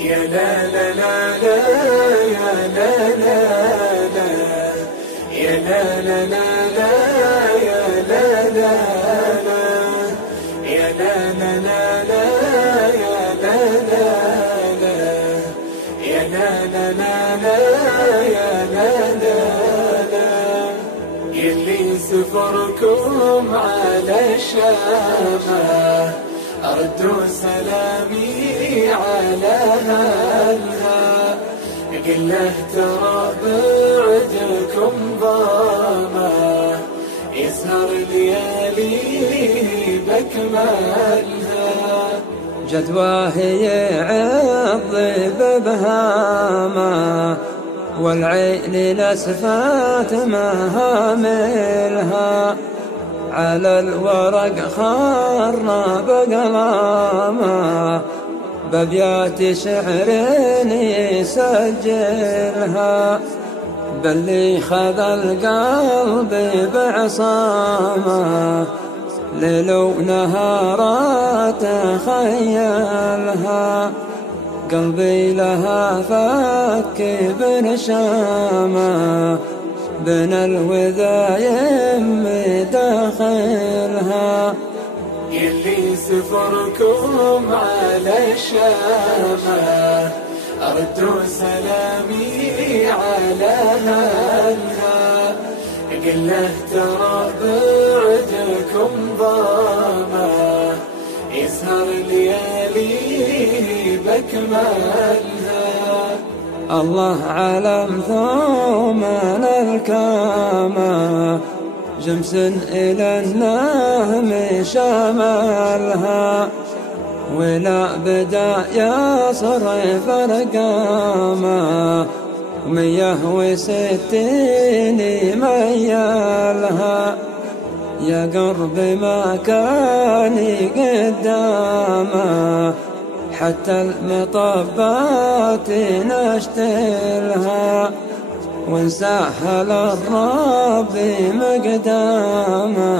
يا لا لا لا لا يا لا لا لا يا لا لا لا لا يا لا لا لا يا لا لا لا لا يا لا لا لا يا لا لا لا لا يا لا لا لا يلي سفركم على الشامة أردوا سلامي على أهلها قل له ترى بعدكم ضامة يسهر ليالي بأكملها جدواه يعض ببهامة والعين لسفات مهاملها على الورق خرنا بقلامه بأبيات شعر يسجلها باللي خذ القلب بعصامه ليل ونهارات خيلها قلبي لها فك بنشامه بين الوذايم داخلها يلي سفركم على الشامة أردوا سلامي على أهلها قل له ترى بعدكم ضامة يسهر ليالي بأكملها الله علم ثومن الكامة جمس إلى النهم شمالها ولا بدا يصرف القامة 160 ميالها يا قرب ما كان قدامه حتى المطبات نشتلها ونسهل الرب مقدامه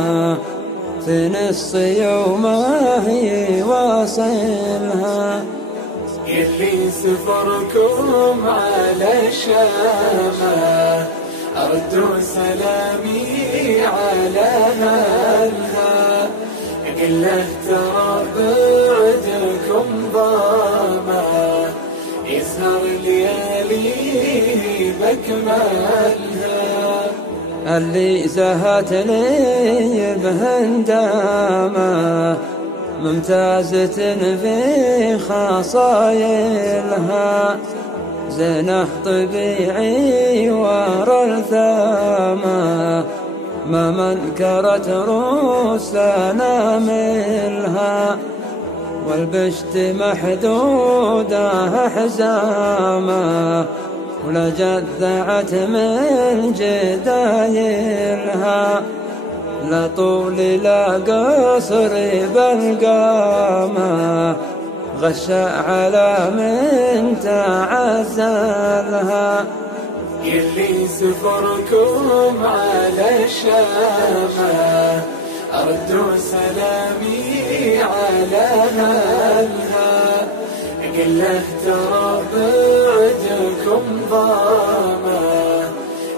في نص يومه يواصلها يلي سفركم على الشامة أردوا سلامي على أهلها قل له ترى بعدكم ضامة يسهر ليالي بأكملها اللي زهت لي بهندامة ممتازة في خصايلها زينة طبيعي ورا الثامة ما منكرت روس ناملها والبشت محدودة حزامة ولا جذعت من جدايلها لا طول لا قصر بالقامة غشى على من تعزلها يلي سفركم على الشامة أردوا سلامي على أهلها قل له ترى بعدكم ضامة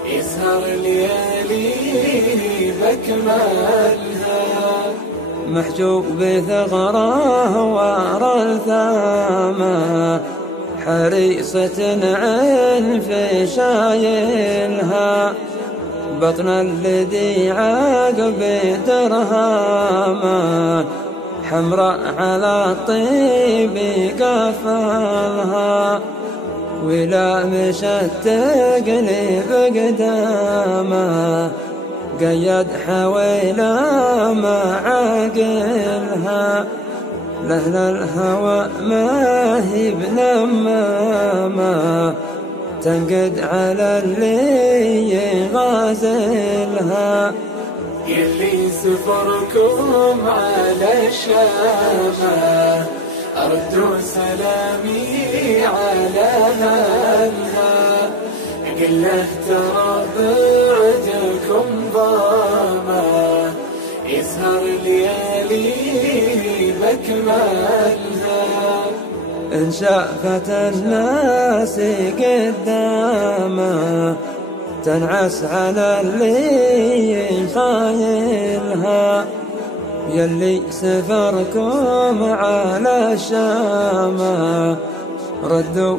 يسهر ليالي بأكملها محجوب بثغره ورا الثامة حريصة عين في شايلها بطن الذي عقب درهامه حمراء على الطيب قفلها ولا مشت تقلب قدامه قيد حويلة معاقلها لهل الهوى ما هي بنمامة تنقد على اللي يغازلها يلي سفركم على الشامة أردوا سلامي على أهلها قل له ترى بعدكم ضامة يسهر ليالي بأكملها إن شافت الناس قدامه تنعس على اللي خايلها. يلي سفركم على الشام ردوا